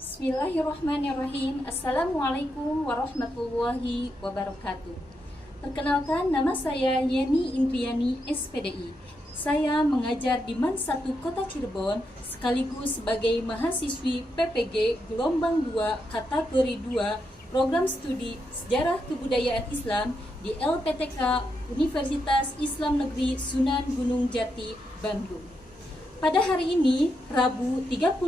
Bismillahirrahmanirrahim. Assalamualaikum warahmatullahi wabarakatuh. Perkenalkan, nama saya Yeni Indriani, SPDI. Saya mengajar di MAN 1 Kota Cirebon, sekaligus sebagai mahasiswi PPG Gelombang 2 Kategori 2 Program Studi Sejarah Kebudayaan Islam di LPTK Universitas Islam Negeri Sunan Gunung Jati, Bandung. Pada hari ini, Rabu 31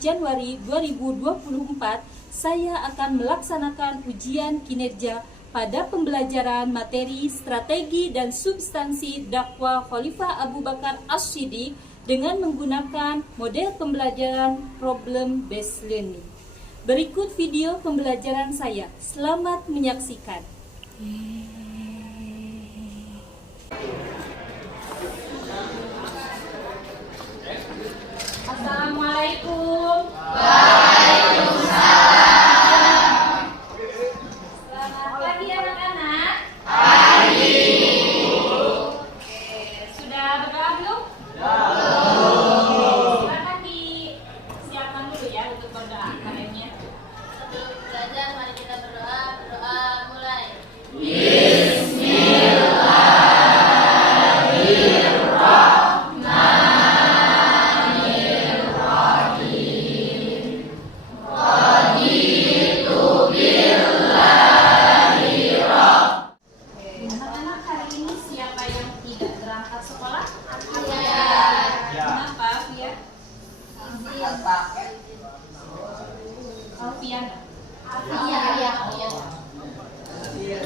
Januari 2024, saya akan melaksanakan ujian kinerja pada pembelajaran materi strategi dan substansi dakwah Khalifah Abu Bakar As-Siddiq dengan menggunakan model pembelajaran problem based learning. Berikut video pembelajaran saya. Selamat menyaksikan. Assalamualaikum. Waalaikumsalam. Selamat pagi anak-anak. Pagi. Oke, sudah berdoa belum? Silakan disiapkan dulu ya untuk berdoa karenanya. Sebelum belajar, mari kita berdoa. Berdoa mulai. Anak-anak, hari ini siapa yang tidak berangkat sekolah? Iya. Kenapa, Fia? Alfian. Iya.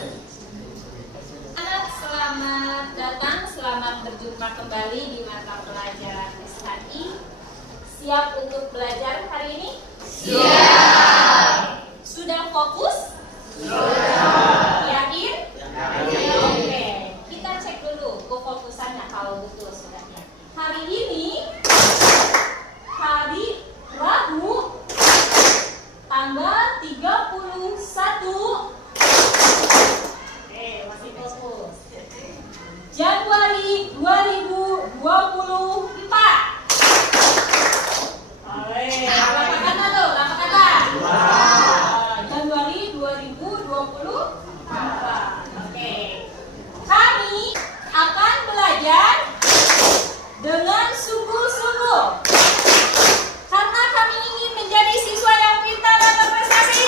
Anak, selamat datang, selamat berjumpa kembali di mata pelajaran SHI. Siap untuk belajar hari ini? Siap. Sudah fokus? Yakin? Oke, kita cek dulu kefokusannya kalau betul sudah ya. Hari ini hari Rabu tanggal 31 masih fokus Januari 2024. Lapak kata tuh, lapak kata. Januari 2024. Oke. Kami akan belajar dengan sungguh-sungguh karena kami ingin menjadi siswa yang pintar dan berprestasi.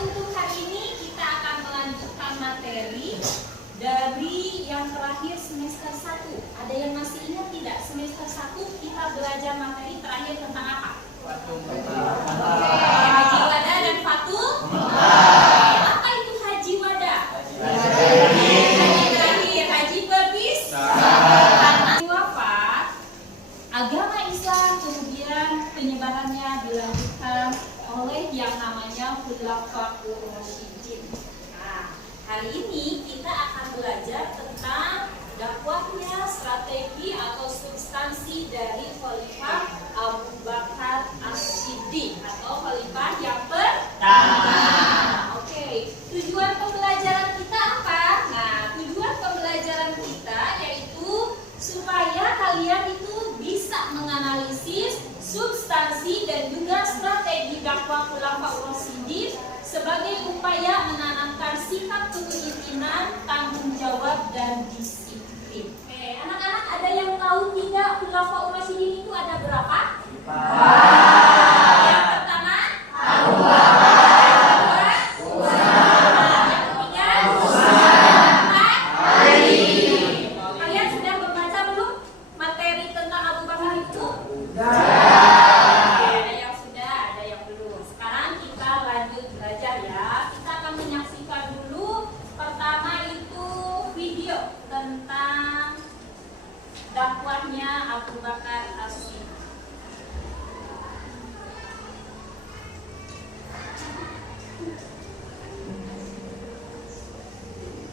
Untuk hari ini kita akan melanjutkan materi dari yang terakhir semester 1. Ada yang masih ingat tidak semester 1 kita belajar materi terakhir tentang apa? Haji wada dan fatul. Apa itu haji wada? Haji terakhir, haji perpis. Karena wafat, agama Islam kemudian penyebarannya dilanjutkan oleh yang namanya Khulafaur Rasyidin. Nah, hari ini kita akan belajar tentang dakwahnya, strategi atau substansi dari Khalifah Abu Bakar As-Siddiq atau Khalifah yang pertama. Oke, tujuan pembelajaran kita apa? Nah, tujuan pembelajaran kita yaitu supaya kalian itu bisa menganalisis substansi dan juga strategi dakwah Khulafaur Rasyidin sebagai upaya menanamkan sikap kepemimpinan, tanggung jawab dan disiplin. Oke, anak-anak ada yang tahu tidak Khulafaur Rasyidin itu ada berapa? Yang pertama, Abu Bakar. Yang ketiga, Umar. Kalian sudah membaca belum materi tentang Abu Bakar itu? Ada yang sudah, ada yang belum. Sekarang kita lanjut belajar ya. Kita akan menyaksikan dulu pertama itu video tentang dakwahnya Abu Bakar As-Siddiq.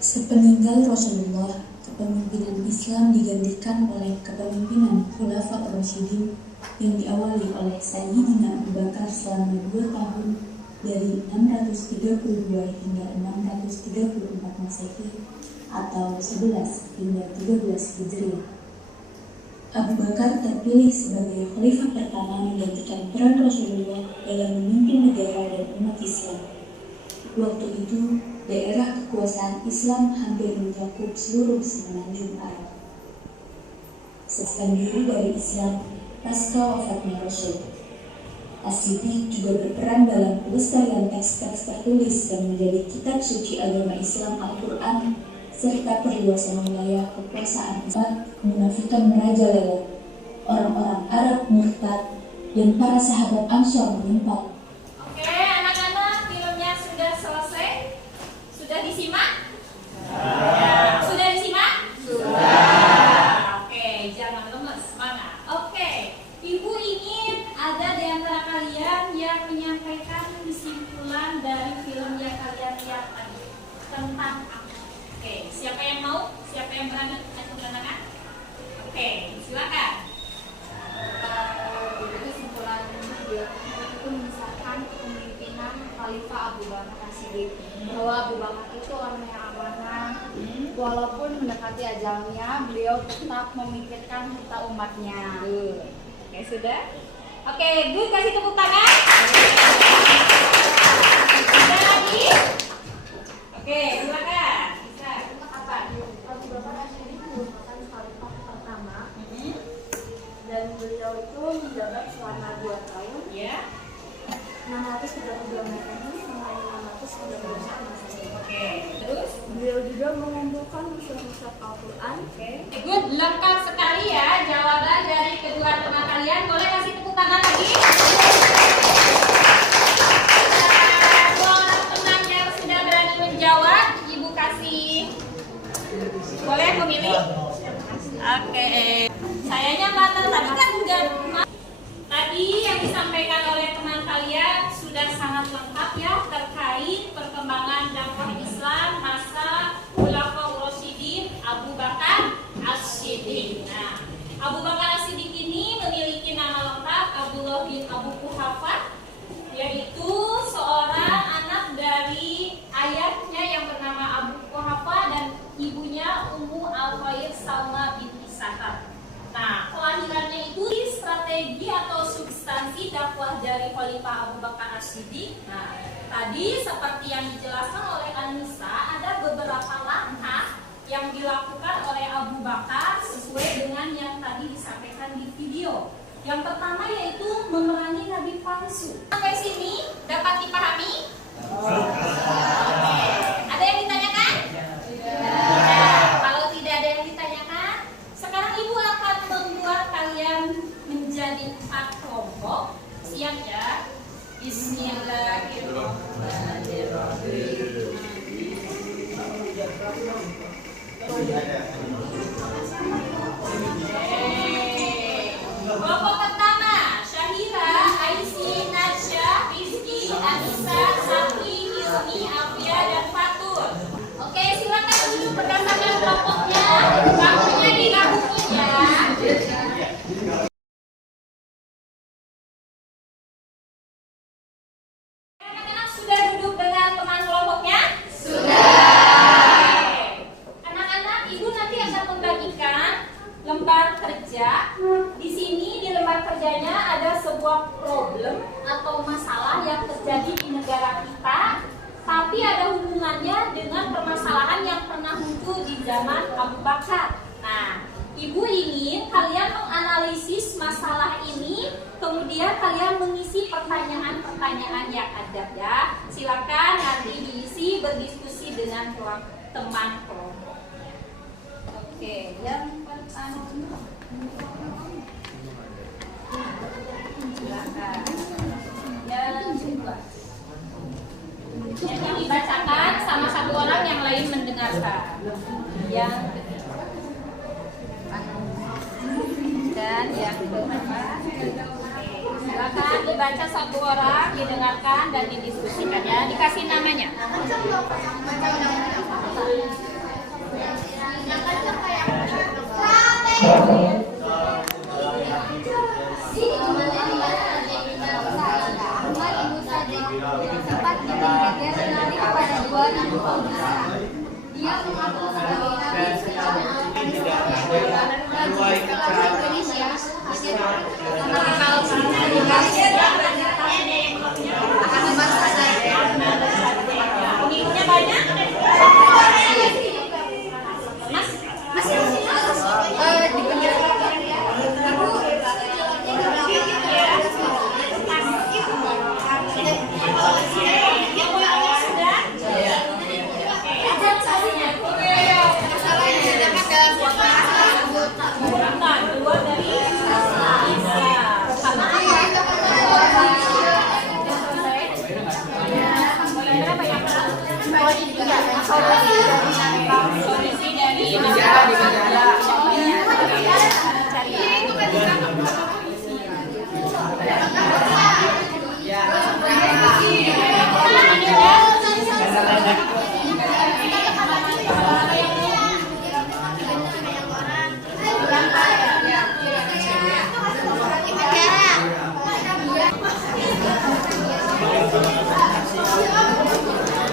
Sepeninggal Rasulullah, kepemimpinan Islam digantikan oleh kepemimpinan Khulafaur Rasyidin yang diawali oleh Sayyidina Abu Bakar selama 2 tahun dari 632 hingga 634 Masehi atau 11 hingga 13 Hijriah. Abu Bakar terpilih sebagai khalifah pertama menggantikan peran Rasulullah dalam memimpin negara dan umat Islam. Waktu itu, daerah kekuasaan Islam hampir mencakup seluruh semenanjung Arab. Sebagian diri dari Islam pasca wafatnya Rasul. As-Siddiq juga berperan dalam pelestarian teks-teks tertulis yang menjadi kitab suci agama Islam Al-Quran serta perluasan wilayah kekuasaan Islam, kemunafikan merajalela, orang-orang Arab murtad, dan para sahabat Ansor menyimpang. Oke, anak-anak, filmnya sudah selesai? Sudah disimak? Ya. Sudah disimak? Sudah. Oke, jangan lemes, semangat. Oke, Ibu ingin ada di antara kalian yang menyampaikan kesimpulan dari film yang kalian lihat tadi tentang apa? Oke, siapa yang mau? Siapa yang berani? Angkat tangan. Oke, silakan. Jadi kesimpulan dia itu mengisahkan kepemimpinan Khalifah Abu Bakar As-Siddiq, bahwa Abu Bakar itu orang yang amanah. Walaupun mendekati ajalnya, beliau tetap memikirkan harta umatnya. Oke, sudah. Oke, Gun kasih tepuk tangan. Ada lagi? Oke, silakan. Bisa. Apa? Abu Bakar As-Siddiq merupakan khalifah pertama dan beliau itu menjabat selama 2 tahun. Ya. 632 Masehi sampai 639 Masehi. Oke. Terus? Beliau juga mengumpulkan mushaf-mushaf Al-Quran. Oke. Good, lengkap sekali ya jawaban dari kedua teman kalian. Boleh kasih tepuk tangan lagi? Dua orang teman yang sudah berani menjawab, Ibu kasih. Boleh memilih? Oke. Sayangnya Mbak tadi kan udah. Tadi yang disampaikan oleh teman kalian sudah sangat lengkap ya terkait perkembangan dakwah Islam masa Khulafaur Rasyidin Abu Bakar As-Siddiq. Nah, Abu Bakar As-Siddiq ini memiliki nama lengkap Abdullah bin Abu Quhafah, yaitu seorang anak dari ayahnya yang bernama Abu Quhafah dan ibunya Ummu Al-Khair Salma binti Sahab. Nah, kelahirannya itu strategi atau substansi dakwah dari Khalifah Abu Bakar As-Siddiq. Nah, tadi seperti yang dijelaskan oleh Anissa, ada beberapa langkah yang dilakukan oleh Abu Bakar sesuai dengan yang tadi disampaikan di video. Yang pertama yaitu memerangi nabi palsu. Sampai sini dapat dipahami? Oke. Ada yang ditanyakan? Tidak. Kalau tidak ada yang ditanyakan, sekarang Ibu akan membuat kalian menjadi 4 kelompok. Siap ya? Bismillahirrahmanirrahim. Kelompok pertama, Syahira, Aisy, Nadsya, Rizky, Anissa, Sakti, Hilmi, Afia, dan Fatur. Oke, silakan duduk berdasarkan kelompoknya. Waktunya digabungin ya. Anak-anak sudah duduk dengan teman kelompoknya? Sudah. Anak-anak, Ibu nanti akan membagikan lembar kerja. Di sini di lembar kerjanya ada sebuah problem atau masalah yang terjadi di negara kita, tapi ada hubungannya dengan permasalahan yang pernah muncul di zaman Abu Bakar. Nah, Ibu ingin kalian menganalisis masalah ini, kemudian kalian mengisi pertanyaan-pertanyaan yang ada ya. Silakan nanti diisi berdiskusi dengan teman kelompok. Oke, yang pertama. Silakan. Yang kedua. Yang dibacakan sama satu orang, yang lain mendengarkan. Yang ketiga. Dan yang keempat. Silakan dibaca satu orang, didengarkan dan didiskusikan ya. Dikasih namanya. Dia mengaku sebagai nabi secara Pengikutnya banyak?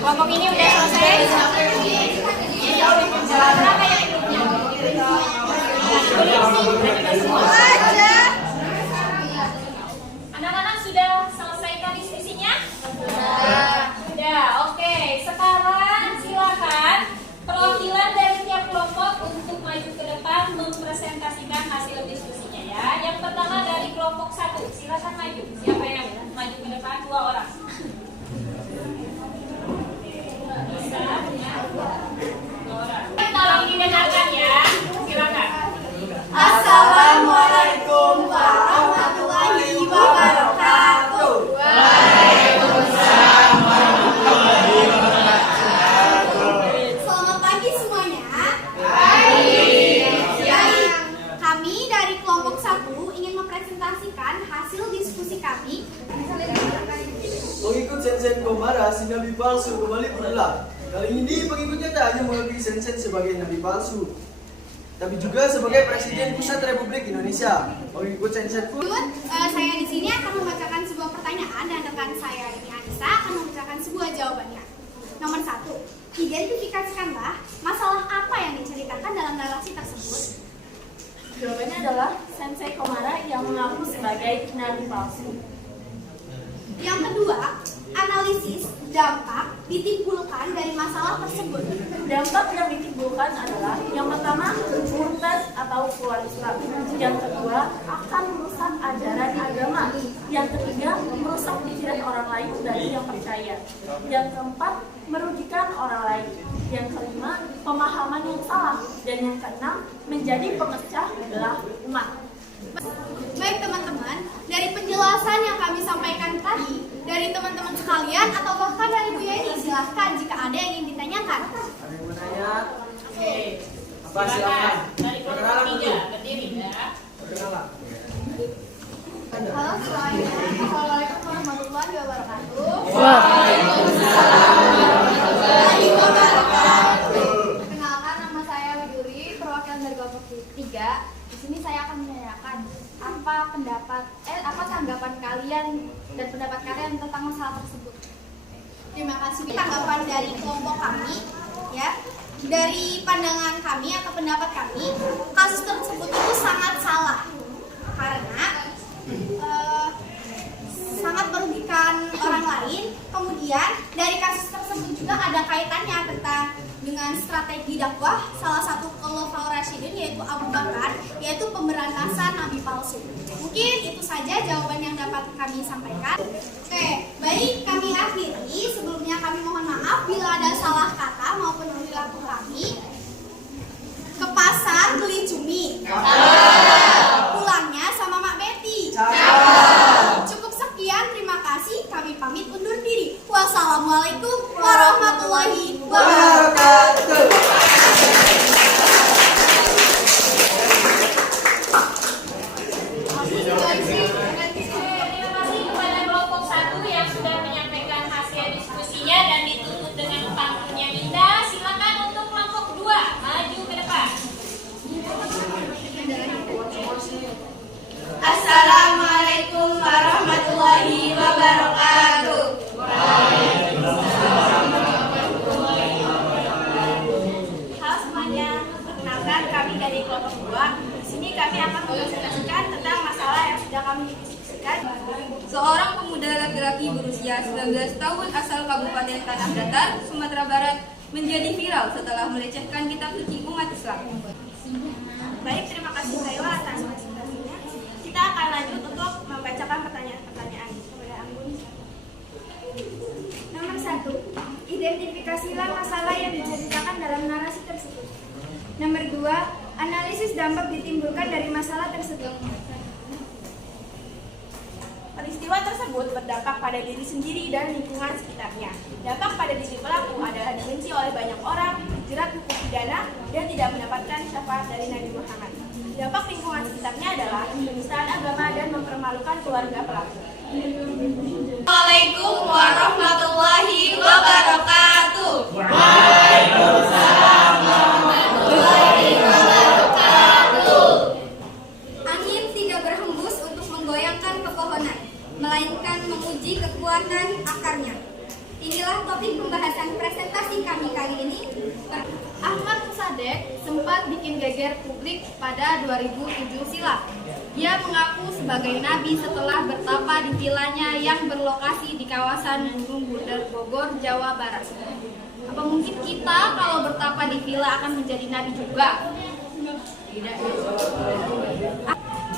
Kelompok ini udah selesai. Berapa yang ikutnya? Anak-anak sudah selesaikan diskusinya? Sudah. Oke. Sekarang silakan perwakilan dari tiap kelompok untuk maju ke depan mempresentasikan hasil diskusinya ya. Yang pertama dari kelompok 1, silakan maju. Siapa yang maju ke depan? 2 orang. Tolong didengarkan ya, silakan. Assalamualaikum warahmatullahi wabarakatuh. Waalaikumsalam warahmatullahi wabarakatuh. Selamat pagi semuanya. Baik. Kami dari kelompok 1 ingin mempresentasikan hasil diskusi kami. Pengikut Sensen Komara, si nabi palsu kembali berulang. Kali ini pengikutnya tak hanya mengakui Sensen sebagai nabi palsu, tapi juga sebagai Presiden Pusat Republik Indonesia. Pengikut Sensen pun Saya di sini akan membacakan sebuah pertanyaan dan rekan saya ini Anissa akan membacakan sebuah jawabannya. Nomor 1, identifikasikanlah masalah apa yang diceritakan dalam narasi tersebut. Jawabannya adalah Sensei Komara yang mengaku sebagai nabi palsu. Yang kedua, analisis dampak ditimbulkan dari masalah tersebut. Dampak yang ditimbulkan adalah yang pertama, murtad atau keluar Islam. Yang kedua, akan merusak ajaran agama. Yang ketiga, merusak pikiran orang lain dari yang percaya. Yang keempat, merugikan orang lain. Yang kelima, pemahaman yang salah. Dan yang keenam, menjadi pemecah belah umat. Baik teman-teman, dari penjelasan yang kami sampaikan tadi, dari teman-teman sekalian atau bahkan dari Bu Yeni, silahkan jika ada yang ingin ditanyakan. ada yang mau nanya? Oke. Apa silakan? Dari kelompok 3, berdiri ya. Perkenalan. Halo semuanya, Assalamualaikum warahmatullahi wabarakatuh. Perkenalkan, nama saya Widuri, perwakilan dari kelompok 3. Di sini saya akan menanyakan apa tanggapan kalian dan pendapat kalian tentang masalah tersebut. Terima kasih. Tanggapan dari kelompok kami, ya, dari pandangan kami atau pendapat kami, kasus tersebut itu sangat salah karena sangat merugikan orang lain. Kemudian dari kasus tersebut juga ada kaitannya tentang dengan strategi dakwah salah satu Khulafaur Rasyidin yaitu Abu Bakar, yaitu pemberantasan nabi palsu. Mungkin itu saja jawaban yang dapat kami sampaikan. Oke, baik, kami akhiri. Sebelumnya kami mohon maaf bila ada salah kata maupun perilaku kami. Ke pasar beli cumi. Pulangnya sama Mak Betty. Cukup sekian, terima kasih. Kami pamit undur diri. Wassalamualaikum warahmatullahi wabarakatuh. Terima kasih kepada kelompok 1 yang sudah menyampaikan hasil diskusinya dan ditutup dengan pantunnya indah. Silakan untuk kelompok 2 maju ke depan. Assalamualaikum warahmatullahi wabarakatuh. seorang pemuda laki-laki berusia 19 tahun asal Kabupaten Tanah Datar, Sumatera Barat, menjadi viral setelah melecehkan kitab suci umat Islam. Baik, terima kasih Kayla atas presentasinya. Kita akan lanjut untuk membacakan pertanyaan-pertanyaan kepada Anggun. Nomor 1. Identifikasilah masalah yang diceritakan dalam narasi tersebut. Nomor 2. Analisis dampak ditimbulkan dari masalah tersebut. Peristiwa tersebut berdampak pada diri sendiri dan lingkungan sekitarnya. Dampak pada diri pelaku adalah dibenci oleh banyak orang, dijerat hukum pidana, dan tidak mendapatkan syafaat dari Nabi Muhammad. Dampak lingkungan sekitarnya adalah penistaan agama dan mempermalukan keluarga pelaku. Assalamualaikum warahmatullahi wabarakatuh. Angin tidak berhembus untuk menggoyangkan pepohonan, melainkan menguji kekuatan akarnya. Inilah topik pembahasan presentasi kami kali ini. Ahmad Musadek sempat bikin geger publik pada 2007 silam. Dia mengaku sebagai nabi setelah bertapa di vilanya yang berlokasi di kawasan Gunung Bunder, Bogor, Jawa Barat. Apa mungkin kita kalau bertapa di villa akan menjadi nabi juga? Tidak.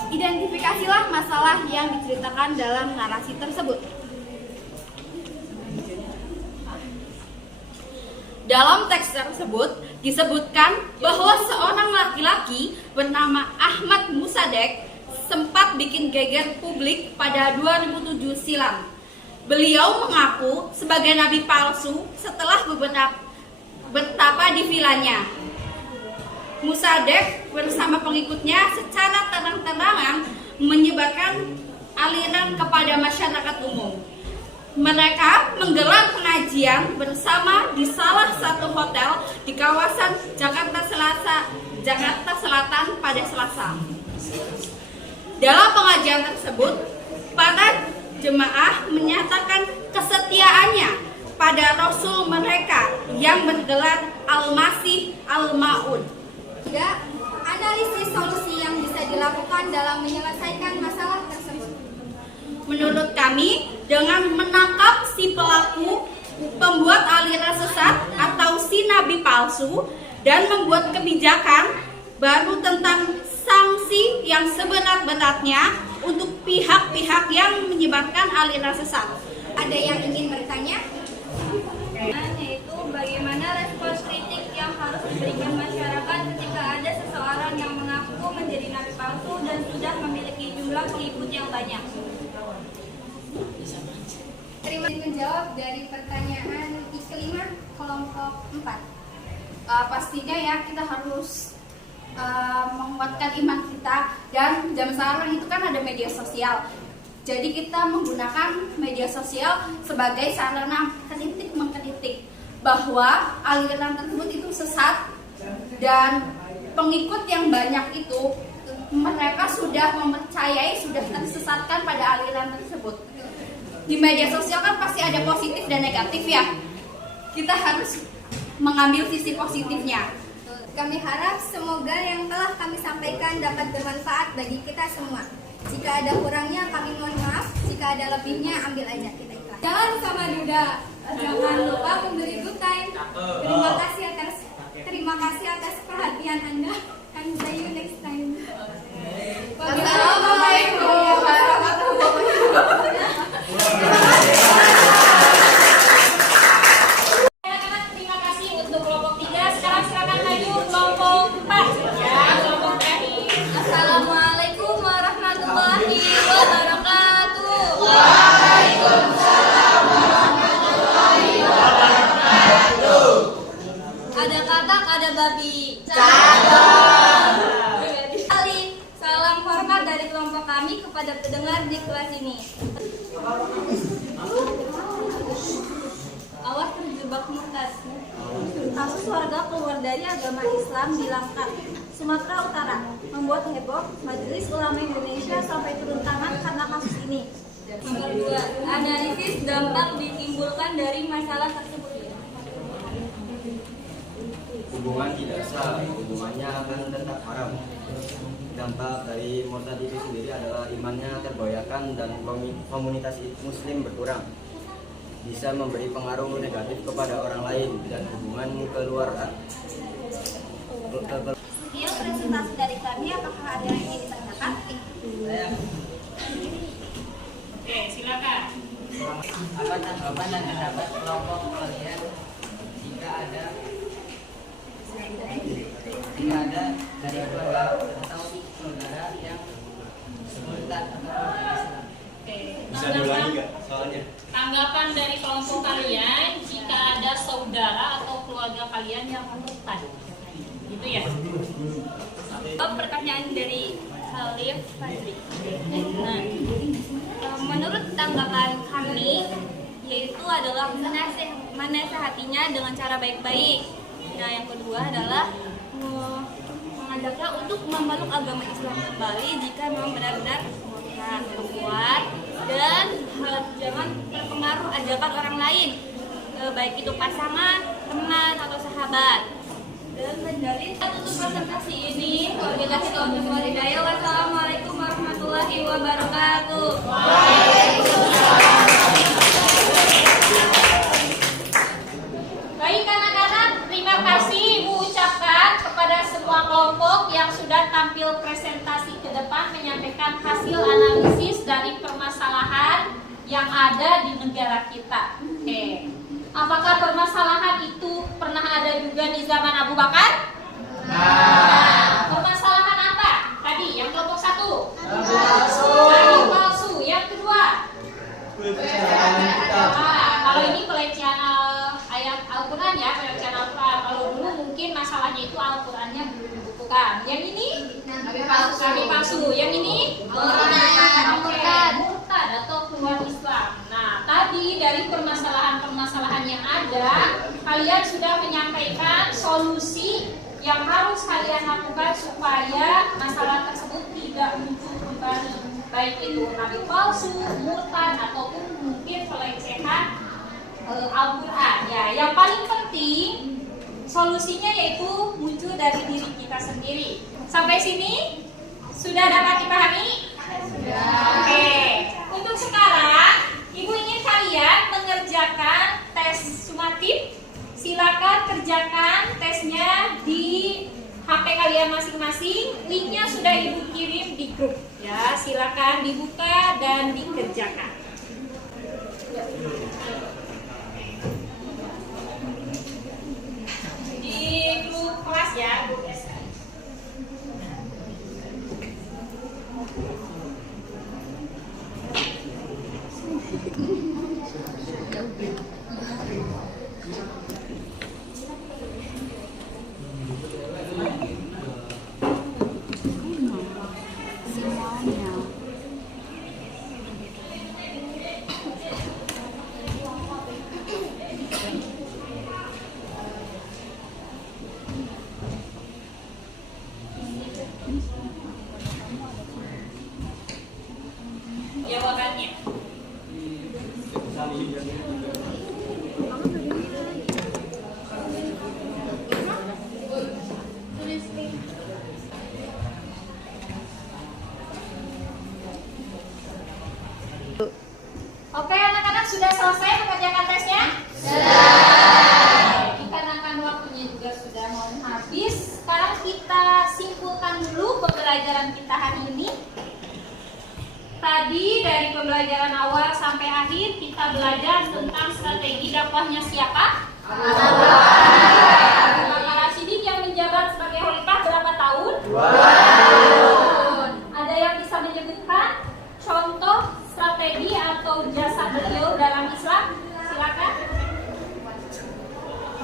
Identifikasilah masalah yang diceritakan dalam narasi tersebut. Dalam teks tersebut disebutkan bahwa seorang laki-laki bernama Ahmad Musadek sempat bikin geger publik pada 2007 silam. Beliau mengaku sebagai nabi palsu setelah bertapa di vilanya. Musadek bersama pengikutnya secara terang-terangan menyebarkan aliran kepada masyarakat umum. Mereka menggelar pengajian bersama di salah satu hotel di kawasan Jakarta Selatan pada Selasa. Dalam pengajian tersebut, para jemaah menyatakan kesetiaannya pada Rasul mereka yang bergelar Al-Masih Al-Ma'ud. Tiga, analisis solusi yang bisa dilakukan dalam menyelesaikan masalah tersebut. Menurut kami, dengan menangkap si pelaku, pembuat aliran sesat atau si nabi palsu, dan membuat kebijakan baru tentang sanksi yang seberat-beratnya untuk pihak-pihak yang menyebarkan aliran sesat. Ada yang ingin bertanya? Yaitu bagaimana respons kritik yang harus diberikan masyarakat ketika ada seseorang yang mengaku menjadi nabi palsu dan sudah memiliki jumlah pengikut yang banyak. Terima kasih menjawab dari pertanyaan kelima kelompok 4. Pastinya ya kita harus menguatkan iman kita, dan zaman sekarang itu kan ada media sosial. Jadi kita menggunakan media sosial sebagai sarana kritik mengkritik bahwa aliran tersebut itu sesat, dan pengikut yang banyak itu mereka sudah mempercayai, sudah tersesatkan pada aliran tersebut. Di media sosial kan pasti ada positif dan negatif ya. Kita harus mengambil sisi positifnya. Kami harap semoga yang telah kami sampaikan dapat bermanfaat bagi kita semua. Jika ada kurangnya kami mohon maaf, jika ada lebihnya ambil aja, kita ikhlas. Jangan sama Duda, jangan lupa memberi good time. Terima kasih atas perhatian Anda, and see you next time. Wassalamualaikum warahmatullahi wabarakatuh. Anak-anak, terima kasih untuk kelompok 3. Sekarang silakan maju kelompok 4. Ya, kelompok terakhir. Assalamualaikum warahmatullahi wabarakatuh. Ada katak, ada babi. Kali salam hormat dari kelompok kami kepada pendengar di kelas ini. Awas terjebak murtad. Kasus warga keluar dari agama Islam di Langkat, Sumatera Utara, membuat heboh Majelis Ulama Indonesia sampai turun tangan karena kasus ini. Nomor 2, analisis dampak ditimbulkan dari masalah tersebut. Hubungan tidak sah, hubungannya akan tetap haram. dampak dari murtad itu sendiri adalah imannya tergoyahkan dan komunitas muslim berkurang. Bisa memberi pengaruh negatif kepada orang lain dan hubungan keluarga. Sekian presentasi dari kami, apakah ada yang ingin ditanyakan? Oke, silakan. Apa tanggapan dan pendapat kelompok kalian jika ada dari keluarga atau saudara yang murtad atau Islam? Oke, Bisa diulangi nggak soalnya? tanggapan dari kelompok kalian jika ada saudara atau keluarga kalian yang murtad. Gitu ya? Pertanyaan dari Khalif Fadri. Nah, menurut tanggapan kami, yaitu adalah menasehatinya dengan cara baik-baik. Nah, yang kedua adalah mengajaknya untuk memeluk agama Islam kembali jika memang benar-benar kuat dan jangan terpengaruh ajakan orang lain, baik itu pasangan, teman atau sahabat. Dan menjalin tutup presentasi ini. Wabillahi taufiq wal hidayah. Wassalamualaikum warahmatullahi wabarakatuh. Baik anak-anak, terima kasih Ibu ucapkan kepada semua kelompok yang sudah tampil presentasi ke depan menyampaikan hasil analisis dari permasalahan yang ada di negara kita. Oke. Apakah permasalahan itu pernah ada juga di zaman Abu Bakar? Nah, permasalahan apa? Tadi yang kelompok 1. Nabi palsu. Yang kedua? Kalau ini pelecehan ayat Al-Quran ya, pelecehan Al-Quran. Kalau dulu mungkin masalahnya itu Al-Qurannya belum dibukukan. Yang ini? Nabi palsu. Yang ini? Murtad atau keluar Islam. Nah, tadi dari permasalahan-permasalahan yang ada, kalian sudah menyampaikan solusi yang harus kalian lakukan supaya masalah tersebut tidak muncul kembali, baik itu nabi palsu, murtad ataupun mungkin pelecehan Al-Quran. Ya, yang paling penting solusinya yaitu muncul dari diri kita sendiri. Sampai sini sudah dapat dipahami? Sudah. Oke. Untuk sekarang, Ibu ingin kalian mengerjakan tes sumatif. Silakan kerjakan tesnya di HP kalian masing-masing. Linknya sudah Ibu kirim di grup. Ya, silakan dibuka dan dikerjakan. Di grup kelas ya, grup SK. Jawabannya. Oke anak-anak, sudah selesai mengerjakan tesnya? Sudah. Dikarenakan waktunya juga sudah mau habis, sekarang kita simpulkan dulu pembelajaran kita hari ini. Tadi dari pembelajaran awal sampai akhir kita belajar tentang strategi dakwahnya siapa? Abu Bakar As-Siddiq yang menjabat sebagai khalifah berapa tahun? 2 tahun. Ada yang bisa menyebutkan contoh strategi atau jasa beliau dalam Islam? Silakan.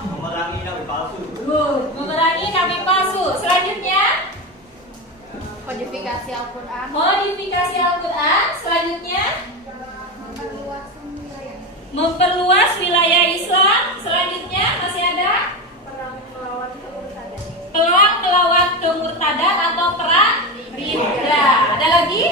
Memerangi nabi palsu. Memerangi nabi palsu. Selanjutnya? Kodifikasi Al-Quran. Modifikasi Al-Quran. Selanjutnya? Memperluas wilayah Islam. Selanjutnya masih ada? Perang melawan kemurtadan atau perang riddah. Ada lagi?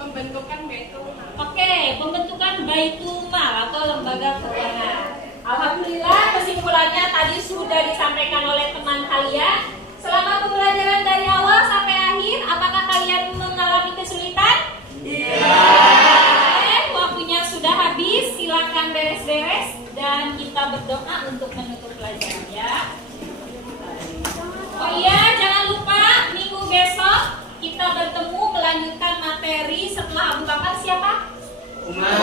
Pembentukan Baitul Mal. Oke, pembentukan Baitul Mal atau lembaga keuangan. Alhamdulillah kesimpulannya tadi sudah disampaikan oleh teman kalian. Selama pembelajaran dari awal sampai akhir? Apakah kalian mengalami kesulitan? Iya. Waktunya sudah habis. Silakan beres-beres dan kita berdoa untuk menutup pelajaran ya. Oh iya, jangan lupa minggu besok kita bertemu melanjutkan materi setelah Abu Bakar siapa? Umar.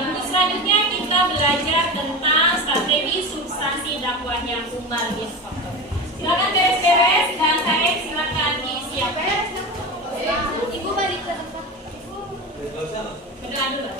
Minggu selanjutnya kita belajar tentang strategi substansi dakwahnya Umar bin Khattab. Silakan beres-beres dan saya silakan disiapkan. Ibu balik ke tempat. Berdoa dulu.